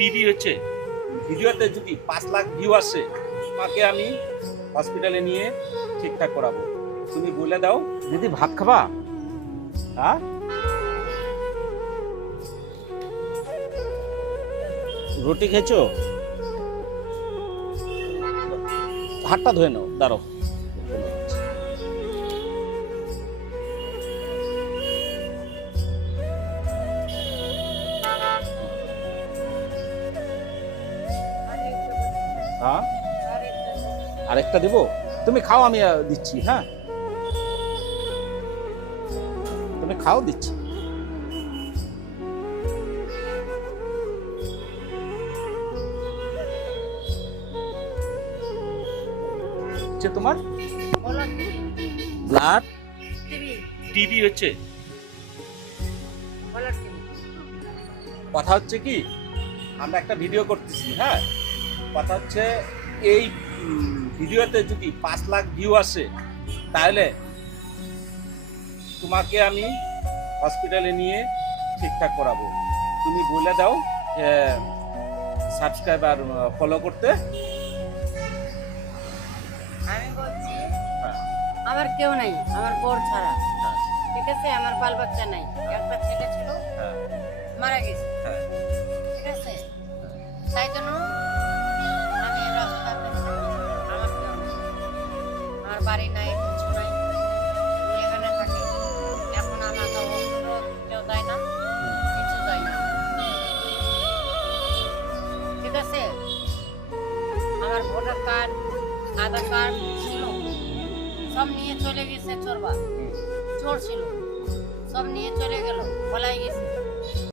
TV হচ্ছে ভিডিওতে যদি 5 লাখ ভিউ আসে তোমাকে আমি হসপিটালে নিয়ে ঠিকঠাক করাবো। তুমি বলে দাও দিদি ভাত খাবা? হ্যাঁ, রুটি খেয়েছো? হাতটা ধুয়ে নাও, দাঁড়াও। হ্যাঁ, আরেকটা দিব? তুমি খাও, আমি দিচ্ছি। হ্যাঁ, তুমি খাও, দিচ্ছি। তোমার ব্লাড টিভি হচ্ছে। কথা হচ্ছে কি, আমরা একটা ভিডিও করতেছি। হ্যাঁ, কথা হচ্ছে এই ভিডিওতে যদি 5 লাখ ভিউ আসে তাহলে তোমাকে আমি হসপিটালে নিয়ে ঠিকঠাক করাবো। তুমি বলে দাও যে সাবস্ক্রাইব আর ফলো করতে। আমি বলছি হ্যাঁ, আমার কেউ নাই, আমার বর ছাড়া। হ্যাঁ, ঠিক আছে, আমার বাল বাচ্চা নাই। একটা ছেলে ছিল, হ্যাঁ, মারা গেছে। হ্যাঁ, ঠিক আছে, তাই জন্য আমি রাস্তাতে থাকি। আমার কেউ নেই, আমার বাড়ি নাই, কিছু নাই। আমি এখানে থাকি। এখন আমাকে ওষুধও কেউ দেয় না, কিছু দেয় না। ঠিক আছে, আমার ভোটার কার্ড, আধার কার্ড ছিল, সব নিয়ে চলে গেছে চোরবা। চোর ছিল, সব নিয়ে চলে গেল, পলাই গেছে।